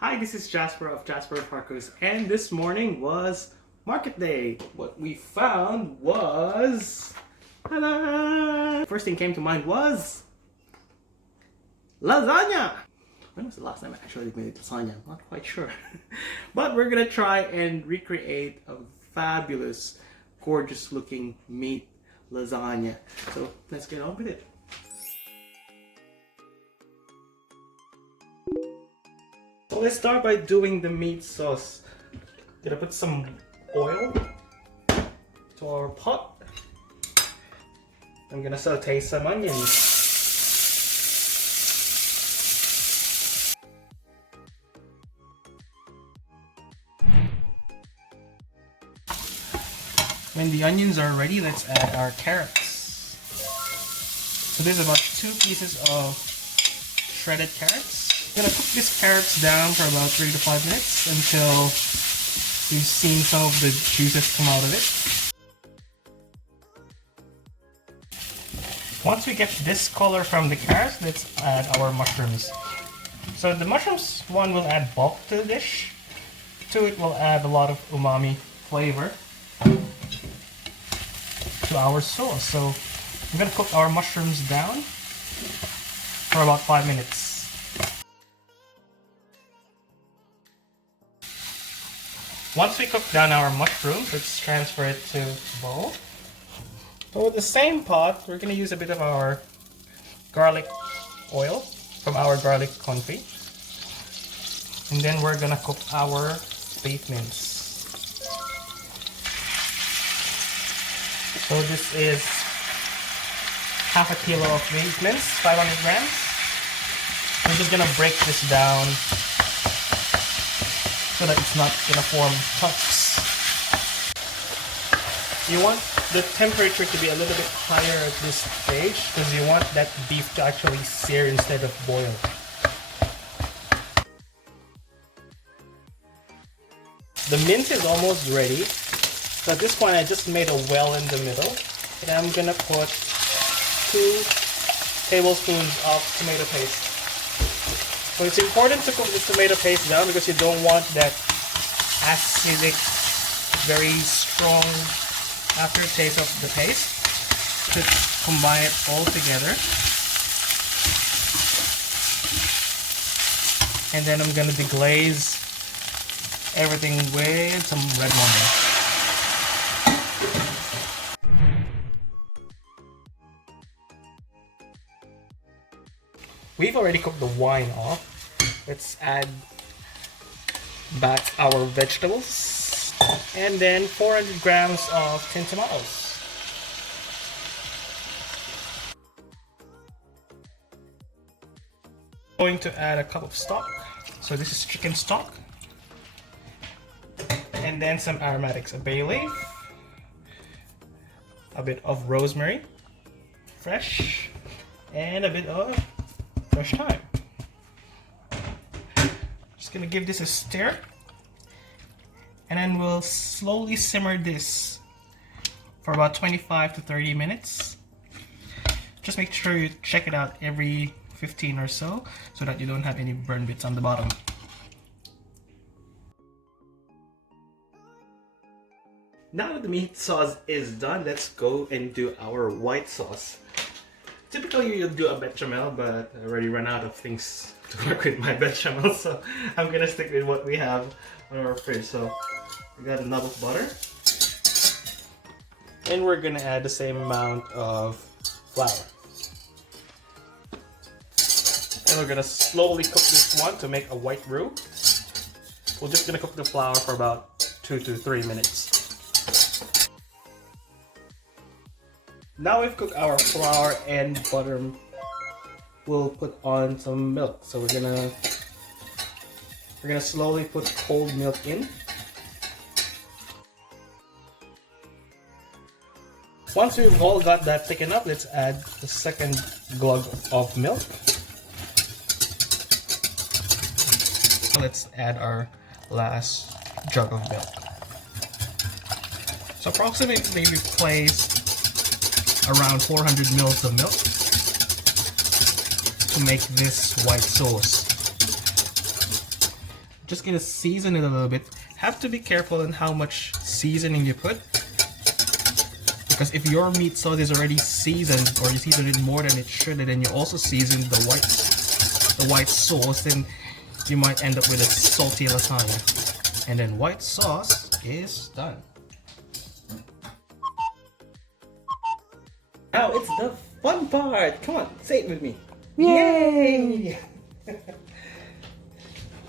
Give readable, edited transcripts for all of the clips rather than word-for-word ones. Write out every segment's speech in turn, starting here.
Hi, this is Jasper of JasperFarCooks, and this morning was market day. What we found was... ta-da! First thing came to mind was... lasagna! When was the last time I actually made lasagna? I'm not quite sure. But we're gonna try and recreate a fabulous, gorgeous looking meat lasagna. So let's get on with it. So let's start by doing the meat sauce. Gonna put some oil to our pot. I'm gonna saute some onions. When the onions are ready, let's add our carrots. So this is about 2 pieces of shredded carrots. I'm gonna cook these carrots down for about 3 to 5 minutes until we've seen some of the juices come out of it. Once we get this color from the carrots, let's add our mushrooms. So the mushrooms one will add bulk to the dish. 2, it will add a lot of umami flavor to our sauce. So I'm gonna cook our mushrooms down for about 5 minutes. Once we cook down our mushrooms, let's transfer it to a bowl. So with the same pot, we're going to use a bit of our garlic oil from our garlic confit. And then we're going to cook our beef mince. So this is half a kilo of beef mince, 500 grams. I'm just going to break this down so that it's not gonna form chunks. You want the temperature to be a little bit higher at this stage because you want that beef to actually sear instead of boil. The mince is almost ready. So at this point I just made a well in the middle. And I'm gonna put 2 tablespoons of tomato paste. So it's important to cook the tomato paste down because you don't want that acidic, very strong aftertaste of the paste. Just combine it all together. And then I'm going to deglaze everything with some red wine. We've already cooked the wine off. Let's add back our vegetables and then 400 grams of tinned tomatoes. Going to add a cup of stock. So this is chicken stock. And then some aromatics, a Bayleaf, a bit of rosemary, fresh, and a bit of fresh thyme. Just gonna give this a stir, and then we'll slowly simmer this for about 25 to 30 minutes. Just make sure you check it out every 15 or so that you don't have any burn bits on the bottom. Now that the meat sauce is done, let's go and do our white sauce. Typically you'll do a bechamel, but I already ran out of things to work with my bechamel, so I'm gonna stick with what we have on our fridge. So we got a knob of butter, and we're gonna add the same amount of flour. And we're gonna slowly cook this one to make a white roux. We're just gonna cook the flour for about 2 to 3 minutes. Now we've cooked our flour and butter, we'll put on some milk. So we're gonna slowly put cold milk in. Once we've all got that thickened up, let's add the second glug of milk. So let's add our last jug of milk. So approximately we place around 400 mils of milk to make this white sauce. just gonna season it a little bit. Have to be careful on how much seasoning you put, because if your meat sauce is already seasoned, or you season it more than it should, and then you also season the white sauce, then you might end up with a salty lasagna. And then white sauce is done. Now it's the fun part. Come on, say it with me. Yay!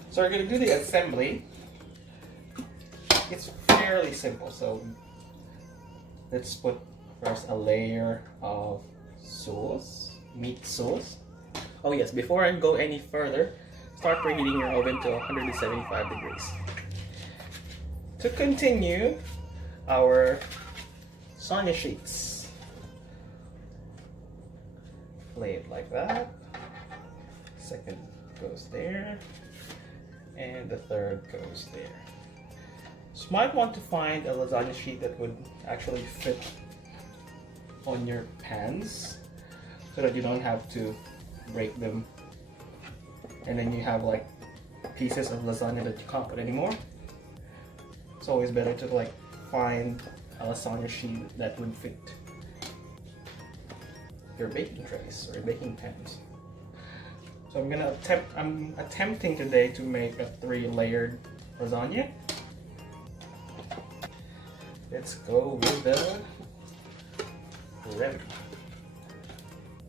So we're gonna do the assembly. It's fairly simple, so let's put first a layer of sauce, meat sauce. Oh yes, before I go any further, start preheating your oven to 175 degrees. To continue our lasagna sheets, lay it like that. Second goes there, and the third goes there. So you might want to find a lasagna sheet that would actually fit on your pans, so that you don't have to break them, and then you have like pieces of lasagna that you can't put anymore. It's always better to like find a lasagna sheet that would fit your baking trays or your baking pans. So I'm attempting today to make a 3-layered lasagna. Let's go with the bread.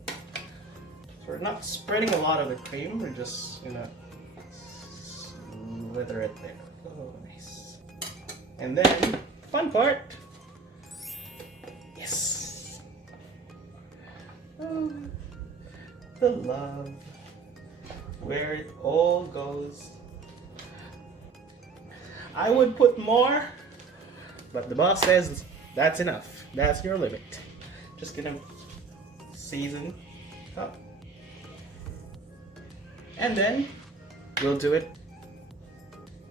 So we're not spreading a lot of the cream, we're just gonna slither it there. Oh, nice. And then, fun part. Yes. Oh, the love. Where it all goes. I would put more, but the boss says that's enough. That's your limit. Just gonna season up. And then we'll do it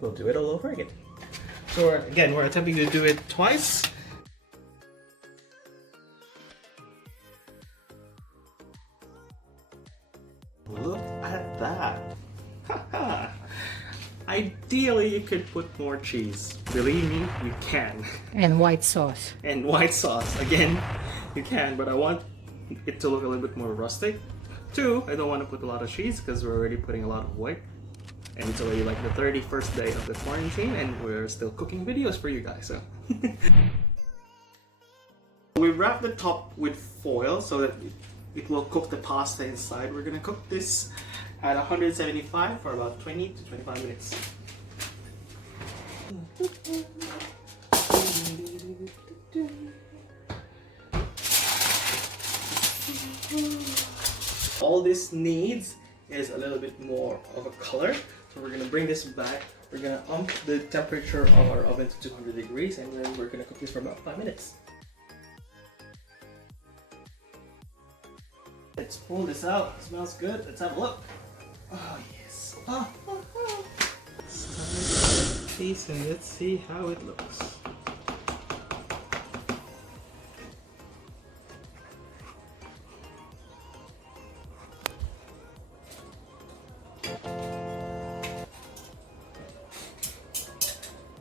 all over again. So we're attempting to do it twice. Look at that. Ideally, you could put more cheese. Believe me, you can. And white sauce. And white sauce. Again, you can, but I want it to look a little bit more rustic. 2, I don't want to put a lot of cheese because we're already putting a lot of white. And it's already like the 31st day of the quarantine and we're still cooking videos for you guys, so. We wrap the top with foil so that it will cook the pasta inside. We're gonna cook this at 175 for about 20 to 25 minutes. All this needs is a little bit more of a color. So we're gonna bring this back. We're gonna ump the temperature of our oven to 200 degrees and then we're gonna cook this for about 5 minutes. Let's pull this out. It smells good. Let's have a look. Oh yes. Piece and let's see how it looks.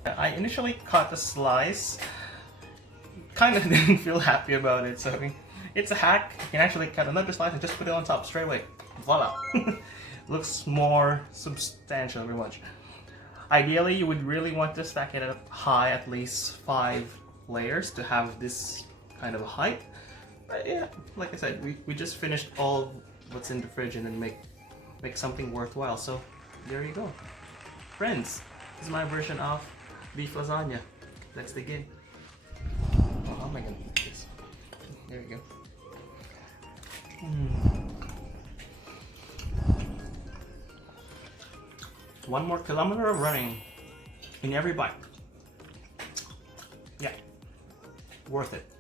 I initially cut a slice. Kind of didn't feel happy about it, so it's a hack. You can actually cut another slice and just put it on top straight away. Voila! Looks more substantial, very much. Ideally, you would really want to stack it up high, at least 5 layers to have this kind of a height. But yeah, like I said, we just finished all what's in the fridge and then make something worthwhile. So there you go. Friends, this is my version of beef lasagna. Let's dig in. Oh, how am I gonna do this? There we go. One more kilometer of running in every bite. Yeah, worth it.